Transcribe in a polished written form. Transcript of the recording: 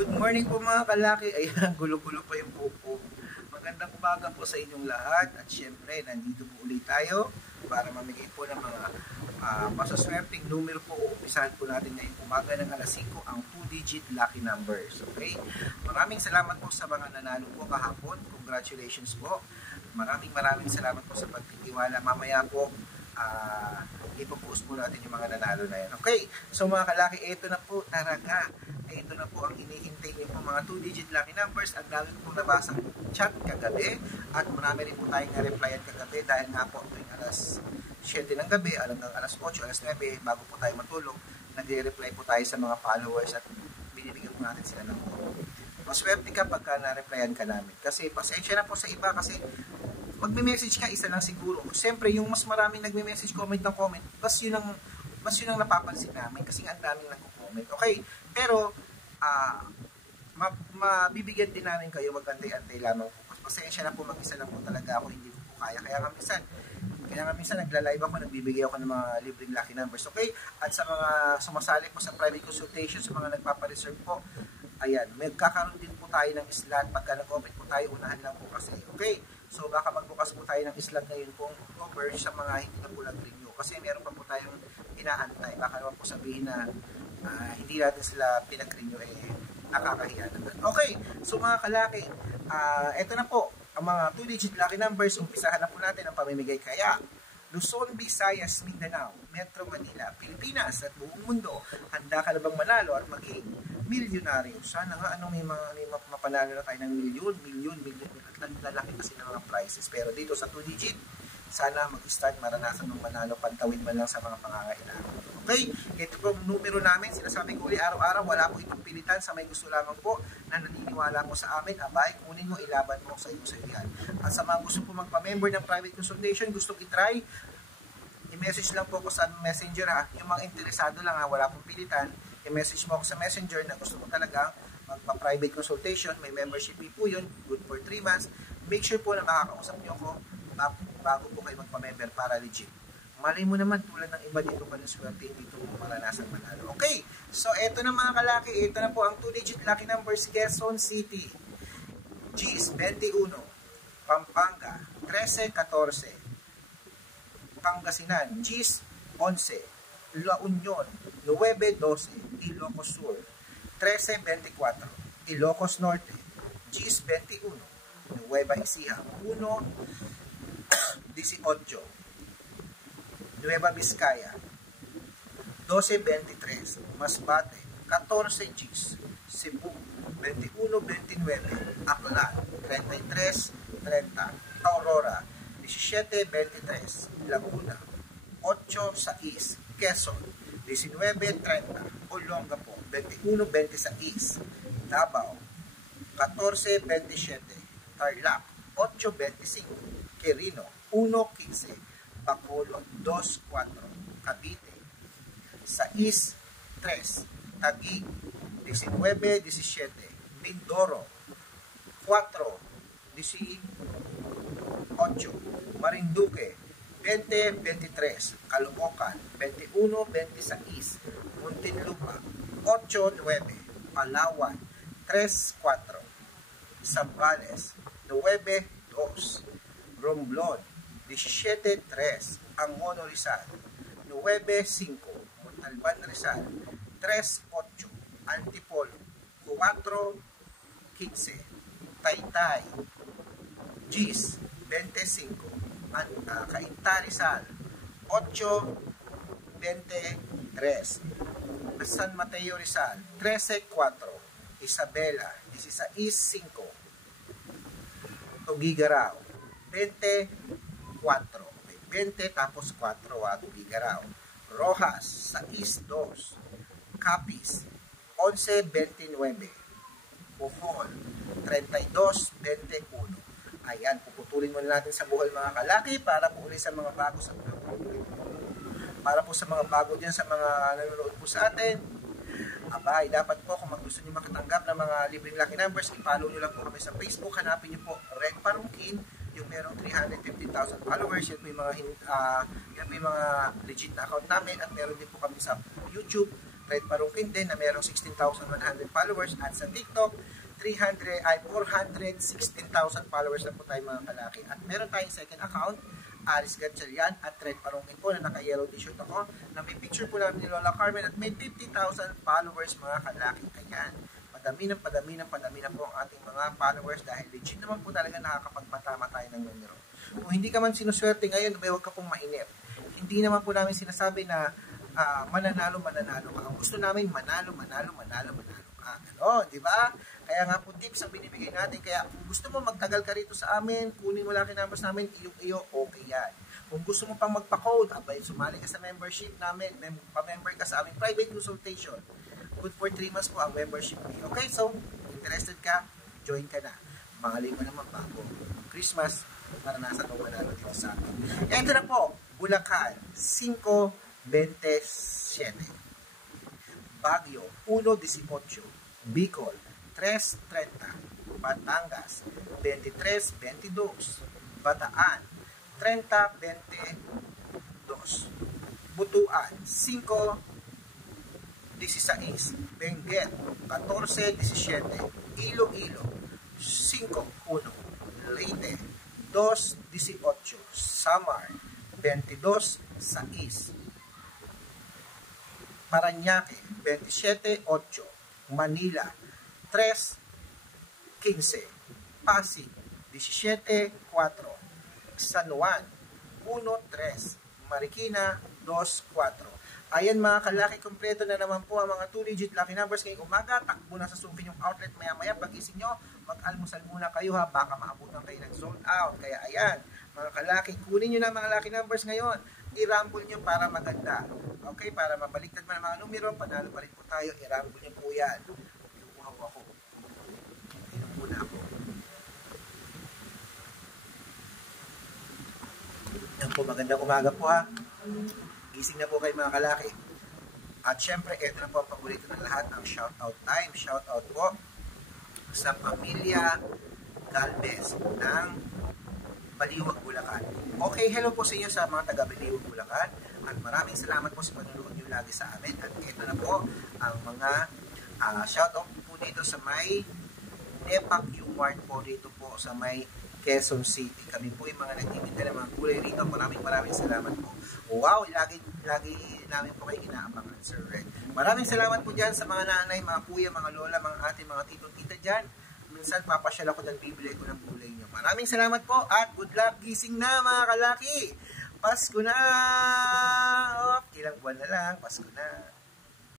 Good morning po mga kalaki. Ayan, gulo-gulo pa yung pupo. Magandang umaga po sa inyong lahat. At syempre, nandito po ulit tayo para mamigay po ng mga masaswerteng numero po. Umpisahan po natin ngayong umaga ng alas 5 ang 2-digit lucky numbers. Okay? Maraming salamat po sa mga nanalo po kahapon. Congratulations po. Maraming salamat po sa pagtitiwala. Mamaya po, ipopost po natin yung mga nanalo na yan. Okay, so mga kalaki, ito na po talaga. Ito na po ang hinihintay niyo po mga 2-digit lucky numbers. Ang dami po nabasang chat kagabi at marami rin po tayong na-replyan kagabi dahil nga po tuwing alas 7 ng gabi, hanggang alas 8, alas 9, bago po tayo matulog, nagre-reply po tayo sa mga followers at binibigyan po natin sila ng maswerte ka pagka na-replyan ka namin. Kasi pasensya na po sa iba kasi magme-message ka, isa lang siguro. Siyempre, yung mas maraming nagme-message, comment ng comment, mas yun ang napapansin namin kasi nga ang daming nagko-comment. Okay, pero mabibigyan din namin kayo, magantay-antay lamang po. Pasensya na po, mag-isa lang po talaga ako, hindi ko po kaya. Kaya nga minsan nagla-live ako, nagbibigay ako ng mga libreng lucky numbers. Okay? At sa mga sumasali po sa private consultation, sa mga nagpapareserve po, ayan, magkakaroon din po tayo ng slot. Pagka nag-comment po tayo, unahan lang po kasi. Okay? So baka magbukas po tayo ng slot ngayon pong October sa mga hindi na po nag-renew. Kasi meron pa po tayong inaantay. Baka naman po sabihin na hindi natin sila pinag-renew, nakakahiya naman. Okay, so mga kalaki, eto na po ang mga 2-digit lucky numbers. Umpisahan na po natin ang pamimigay. Kaya Luzon, Visayas, Mindanao, Metro Manila, Pilipinas at buong mundo, handa ka na bang manalo at maging milyonaryo? Sana nga may mapanalo na tayo ng milyon at lalaki kasi ng mga prizes. Pero dito sa 2-digit, sana mag-start maranasan ng manalo, pantawid man lang sa mga pangangailangan. Okay, ito po ang numero namin. Sinasabi ko ulit araw-araw, wala po itong pilitan. Sa may gusto lamang po na naniniwala po sa amin, abay, kunin mo, ilaban mo sa iyong salihan. At sa mga gusto po magpa-member ng private consultation, gusto i-try, i-message lang po ko sa messenger ha. Yung mga interesado lang ha, wala pong pilitan, i-message mo ako sa messenger na gusto mo talaga magpa-private consultation, may membership fee po yun, good for 3 months. Make sure po na makakausap nyo ako bago po kayo magpa-member para legit. Malay mo naman, tulad ng iba dito pa ng swerte, dito mo maranasan manalo. Okay, so eto na mga kalaki, ito na po ang 2-digit lucky numbers. Quezon City, Gis 21, Pampanga 13-14, Pangasinan, Gis 11, La Union 9-12, Ilocos Sur 13-24, Ilocos Norte, Gis 21, Nueva Ecija 1-18, Nueva Vizcaya 12-23, Masbate 14 Gis, Cebu 21-29, Aklan 33-30, Aurora 17-23, Laguna 8-6, Quezon 19-30, Olongapo 21-26, Davao 14-27, Tarlac 8-25, Quirino 1-15, Bacolod 2-4, Cavite 6-3, Taguig 19-17, Mindoro 4-18, Marinduque 20-23, Caloocan 21-26, Muntinlupa 8-9, Palawan 3-4, Zambales 9-2, Romblon 17-3, Angono Rizal 9-5, Montalban Rizal 3-8, Antipolo 4-15, Taytay Gis 25, Cainta Rizal 8-23, San Mateo Rizal 13-4, Isabela 16-5, Tuguegarao 20-4, 20 tapos 4 Tuguegarao, Rojas 6-2, Capiz 11-29, Bohol 32-21. Ayan, puputulin muna natin sa Bohol mga kalaki para po ulit sa mga bago sa mga bago dyan sa mga nanonood po sa atin. Abay, dapat po kung gusto nyo makatanggap ng mga libreng lucky numbers, i-follow nyo lang po kami sa Facebook. Hanapin nyo po Red Parungkin, yung merong 350,000 followers. Yan po yung mga legit na account namin. At meron din po kami sa YouTube, Red Parungkin din na mayroong 16,100 followers. At sa TikTok, 416,000 followers na po tayo mga kalaki. At meron tayong second account, Aris Gatchalian at Red Parungkin po na naka-yellow t-shirt ako na may picture po namin ni Lola Carmen at may 50,000 followers mga kalaki. Ayan, padami na po ang ating mga followers dahil legit naman po talaga nakakapagpatama tayo ng numero. Kung hindi ka man sinuswerte ngayon, huwag ka pong mainip. Hindi naman po namin sinasabi na mananalo ka. Ang gusto namin manalo ka. Ano, di ba? Kaya nga po tips ang binibigay natin. Kaya kung gusto mo magtagal ka rito sa amin, kunin mo lucky numbers namin, iyo, okay yan. Kung gusto mo pang magpa-code, abay, sumali ka sa membership namin, pa-member ka sa aming private consultation. Good for 3 months po ang membership fee. Okay, so, interested ka, join ka na. Mga lima naman bago Christmas, naranasan mo manalo dito sa amin. Ito na po, Bulacan, 5:27. Baguio, 1:18. Bicol, 3:30. Batangas, 23:22. Bataan, 30:22. Butuan, 5:16. Benguet, 14:17. Iloilo, 5:1. Leyte, 2:18. Samar, 22:6. Parañaque, 27:8. Manila, 3:15. Pasig, 17:4. San Juan, 1:3. Marikina, 2:4. Ayan mga kalaki, kompleto na naman po ang mga 2-digit lucky numbers ngayong umaga. Takbo na sa suki yung outlet maya-maya. Pagising nyo, mag-almusal muna kayo ha. Baka maabutan kayo ng sold out. Kaya ayan, mga kalaki, kunin nyo na mga lucky numbers ngayon. I-rumble nyo para maganda. Okay, para mabaliktad man ang mga numero, panalo pa rin po tayo. I-rumble nyo po yan. Inukuha ko ako. Inom muna ako. Yan po, magandang umaga po ha. Gising na po kayo mga kalaki. At syempre, ito na po ang paborito ng lahat, ang shoutout time. Shoutout po sa pamilya Galvez ng Baliwag, Bulacan. Okay, hello po sa inyo sa mga taga Baliwag, Bulacan. At maraming salamat po sa panunood nyo lagi sa amin. At ito na po ang mga shoutout po dito sa may Depak U-Mart po dito po sa may Quezon City. Kami po yung mga nagtitinda ng mga gulay rito. Maraming salamat po. Wow, lagi namin po kayo inaabangan, Sir Red. Maraming salamat po dyan sa mga nanay, mga kuya, mga lola, mga ate, mga tito-tita dyan. Minsan papasyal ako dyan, bibili ko ng gulay nyo. Maraming salamat po at good luck. Gising na mga kalaki. Pasko na! Oh, ilang buwan na lang, Pasko na.